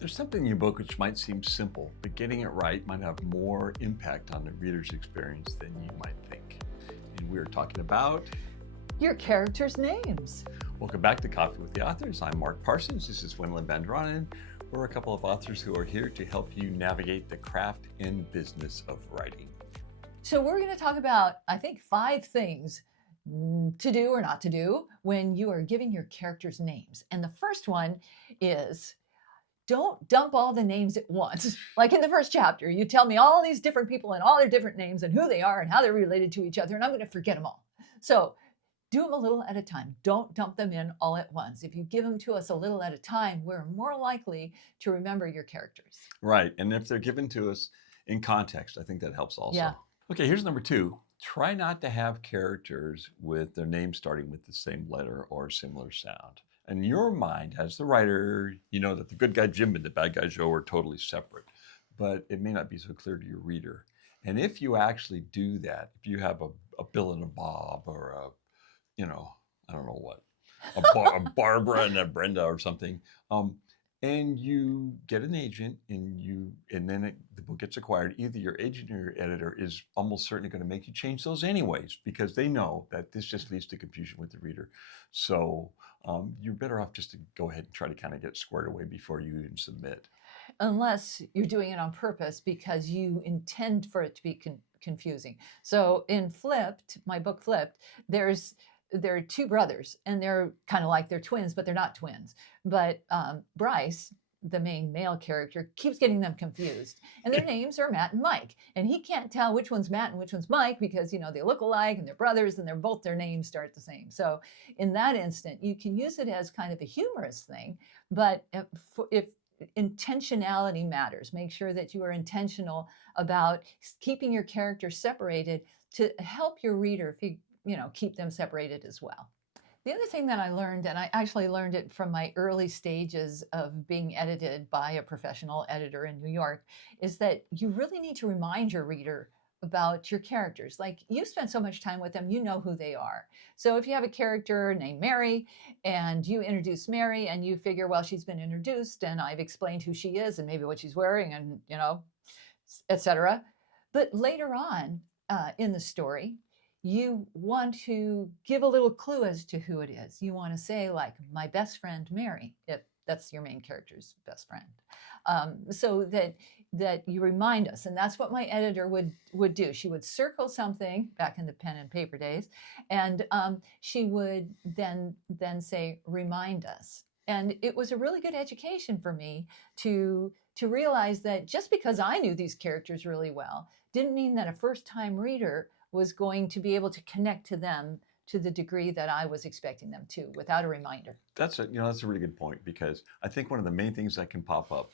There's something in your book which might seem simple, but getting it right might have more impact on the reader's experience than you might think. And we're talking about your characters' names. Welcome back to Coffee with the Authors. I'm Mark Parsons. This is Wendelin Van Draanen. We're a couple of authors who are here to help you navigate the craft and business of writing. So we're going to talk about, I think, 5 things to do or not to do when you are giving your characters names. And the first one is, don't dump all the names at once. Like in the first chapter, you tell me all these different people and all their different names and who they are and how they're related to each other, and I'm going to forget them all. So do them a little at a time. Don't dump them in all at once. If you give them to us a little at a time, we're more likely to remember your characters. Right, and if they're given to us in context, I think that helps also. Yeah. Okay, here's number 2. Try not to have characters with their names starting with the same letter or similar sound. In your mind, as the writer, you know that the good guy Jim and the bad guy Joe are totally separate, but it may not be so clear to your reader. And if you actually do that, if you have a Bill and a Bob or I don't know what, a Barbara and a Brenda or something, and you get an agent and then the book gets acquired, either your agent or your editor is almost certainly going to make you change those anyways, because they know that this just leads to confusion with the reader. So you're better off just to go ahead and try to kind of get squared away before you even submit. Unless you're doing it on purpose because you intend for it to be confusing. So in Flipped, my book Flipped, there are 2 brothers, and they're kind of like they're twins, but they're not twins. But Bryce, the main male character, keeps getting them confused. And their names are Matt and Mike. And he can't tell which one's Matt and which one's Mike because, they look alike and they're brothers and their names start the same. So in that instant, you can use it as kind of a humorous thing. But if intentionality matters, make sure that you are intentional about keeping your characters separated to help your reader keep them separated as well. The other thing that I learned, and I actually learned it from my early stages of being edited by a professional editor in New York, is that you really need to remind your reader about your characters. Like, you spend so much time with them, you know who they are. So if you have a character named Mary and you introduce Mary and you figure, well, she's been introduced and I've explained who she is and maybe what she's wearing and, etc. But later on in the story, you want to give a little clue as to who it is. You want to say, like, my best friend Mary, if that's your main character's best friend, so that you remind us. And that's what my editor would do. She would circle something back in the pen and paper days, and she would then say, remind us. And it was a really good education for me to realize that just because I knew these characters really well didn't mean that a first-time reader was going to be able to connect to them to the degree that I was expecting them to without a reminder. That's a really good point, because I think one of the main things that can pop up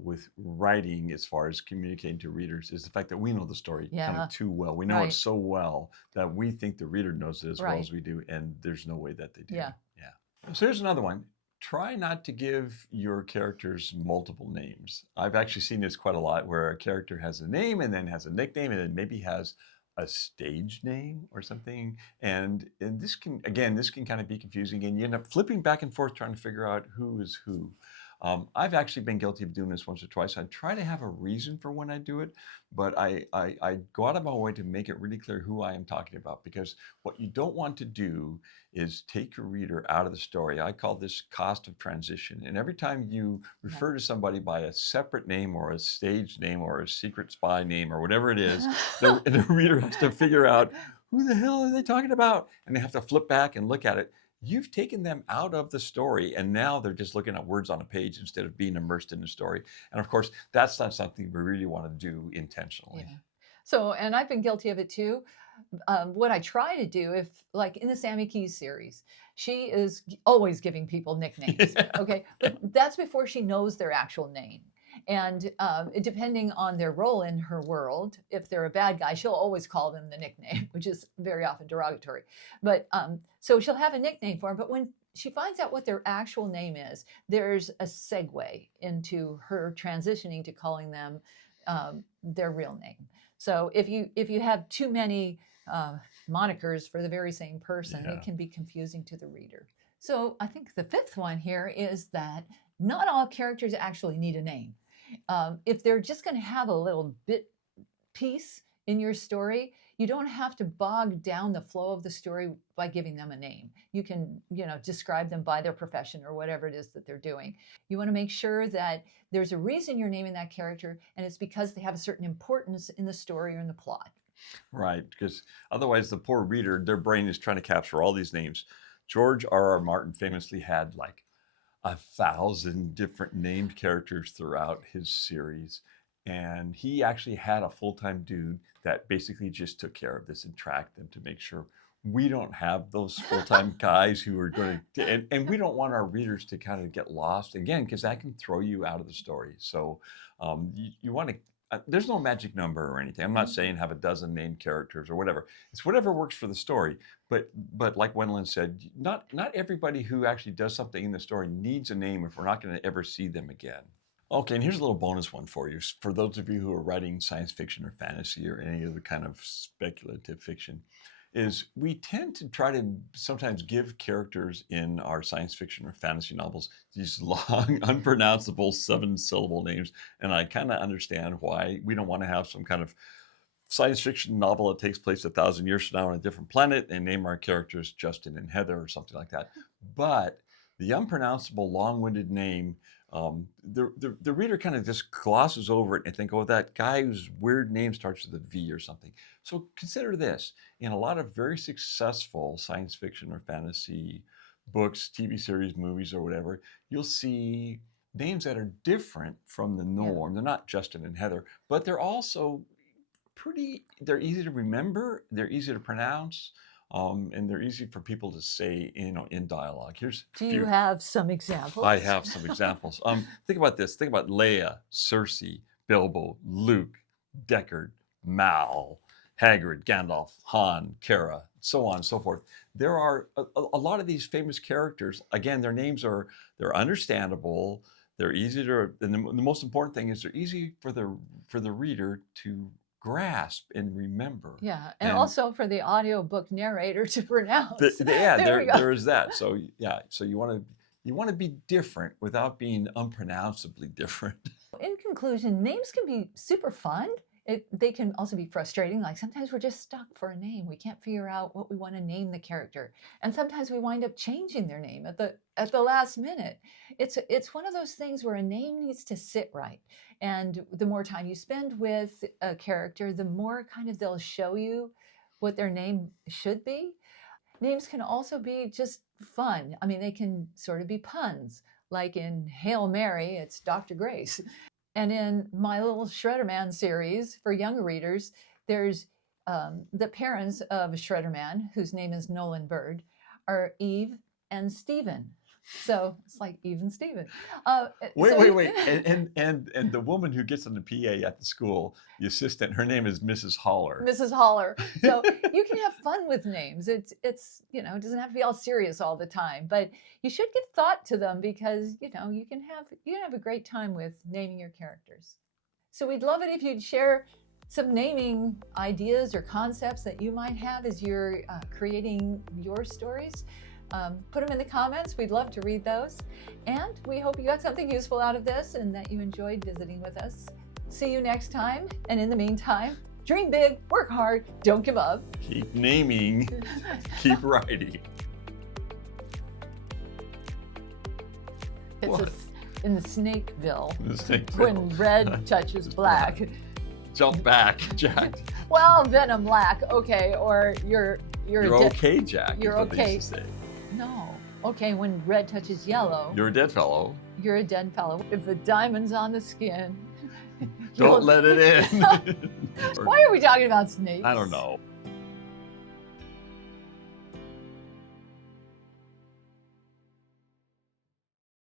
with writing as far as communicating to readers is the fact that we know the story kind of too well. We know it so well that we think the reader knows it as well as we do, and there's no way that they do. Yeah. So here's another one. Try not to give your characters multiple names. I've actually seen this quite a lot, where a character has a name and then has a nickname and then maybe has a stage name or something, and this can kind of be confusing, and you end up flipping back and forth trying to figure out who is who. I've actually been guilty of doing this once or twice. I try to have a reason for when I do it, but I go out of my way to make it really clear who I am talking about, because what you don't want to do is take your reader out of the story. I call this cost of transition. And every time you refer to somebody by a separate name or a stage name or a secret spy name or whatever it is, the reader has to figure out, who the hell are they talking about? And they have to flip back and look at it. You've taken them out of the story, and now they're just looking at words on a page instead of being immersed in the story. And of course, that's not something we really want to do intentionally. Yeah. So, and I've been guilty of it too. What I try to do, if like in the Sammy Keys series, she is always giving people nicknames. Okay, but that's before she knows their actual name. And depending on their role in her world, if they're a bad guy, she'll always call them the nickname, which is very often derogatory. But so she'll have a nickname for them. But when she finds out what their actual name is, there's a segue into her transitioning to calling them their real name. So if you have too many monikers for the very same person, it can be confusing to the reader. So I think the 5th one here is that not all characters actually need a name. If they're just going to have a little bit piece in your story, you don't have to bog down the flow of the story by giving them a name. You can, describe them by their profession or whatever it is that they're doing. You want to make sure that there's a reason you're naming that character, and it's because they have a certain importance in the story or in the plot. Right, because otherwise the poor reader, their brain is trying to capture all these names. George R.R. Martin famously had like 1,000 different named characters throughout his series. And he actually had a full-time dude that basically just took care of this and tracked them to make sure we don't have those full-time guys who are going to, and we don't want our readers to kind of get lost again, because that can throw you out of the story. So you want to, there's no magic number or anything. I'm not saying have a dozen named characters or whatever. It's whatever works for the story. But like Wendelin said, not everybody who actually does something in the story needs a name if we're not going to ever see them again. Okay, and here's a little bonus one for you. For those of you who are writing science fiction or fantasy or any other kind of speculative fiction, is we tend to try to sometimes give characters in our science fiction or fantasy novels these long, unpronounceable 7-syllable names. And I kind of understand why we don't want to have some kind of science fiction novel that takes place 1,000 years from now on a different planet and name our characters Justin and Heather or something like that. But the unpronounceable, long-winded name, the reader kind of just glosses over it and think, oh, that guy whose weird name starts with a V or something. So consider this. In a lot of very successful science fiction or fantasy books, TV series, movies, or whatever, you'll see names that are different from the norm. Yeah. They're not Justin and Heather, but they're also they're easy to remember, they're easy to pronounce. And they're easy for people to say, in dialogue. Do you have some examples? I have some examples. Think about this. Think about Leia, Cersei, Bilbo, Luke, Deckard, Mal, Hagrid, Gandalf, Han, Kara, so on and so forth. There are a lot of these famous characters. Again, their names they're understandable. They're easy to, and the most important thing is they're easy for the reader to grasp and remember. Yeah, and also for the audiobook narrator to pronounce. There is that. So so you want to be different without being unpronounceably different. In conclusion, names can be super fun. They can also be frustrating. Like sometimes we're just stuck for a name. We can't figure out what we want to name the character. And sometimes we wind up changing their name at the last minute. It's one of those things where a name needs to sit right. And the more time you spend with a character, the more kind of they'll show you what their name should be. Names can also be just fun. I mean, they can sort of be puns. Like in Hail Mary, it's Dr. Grace. And in my little SHREDDERMAN series for younger readers, there's the parents of SHREDDERMAN, whose name is Nolan Bird, are Eve and Stephen. So it's like Eve and Stephen. Wait. And the woman who gets on the PA at the school, the assistant, her name is Mrs. Holler. Mrs. Holler. So you can have fun with names. It's it doesn't have to be all serious all the time, but you should give thought to them because you can have a great time with naming your characters. So we'd love it if you'd share some naming ideas or concepts that you might have as you're creating your stories. Put them in the comments. We'd love to read those. And we hope you got something useful out of this and that you enjoyed visiting with us. See you next time. And in the meantime, dream big, work hard, don't give up. Keep naming, keep writing. It's in the Snakeville. The Snakeville. When red touches black. Jump back, Jack. Well, Venom Black, okay, or you're okay, Jack. You're okay. No. Okay, when red touches yellow. You're a dead fellow. You're a dead fellow. If the diamond's on the skin. Don't let it in. Why are we talking about snakes? I don't know.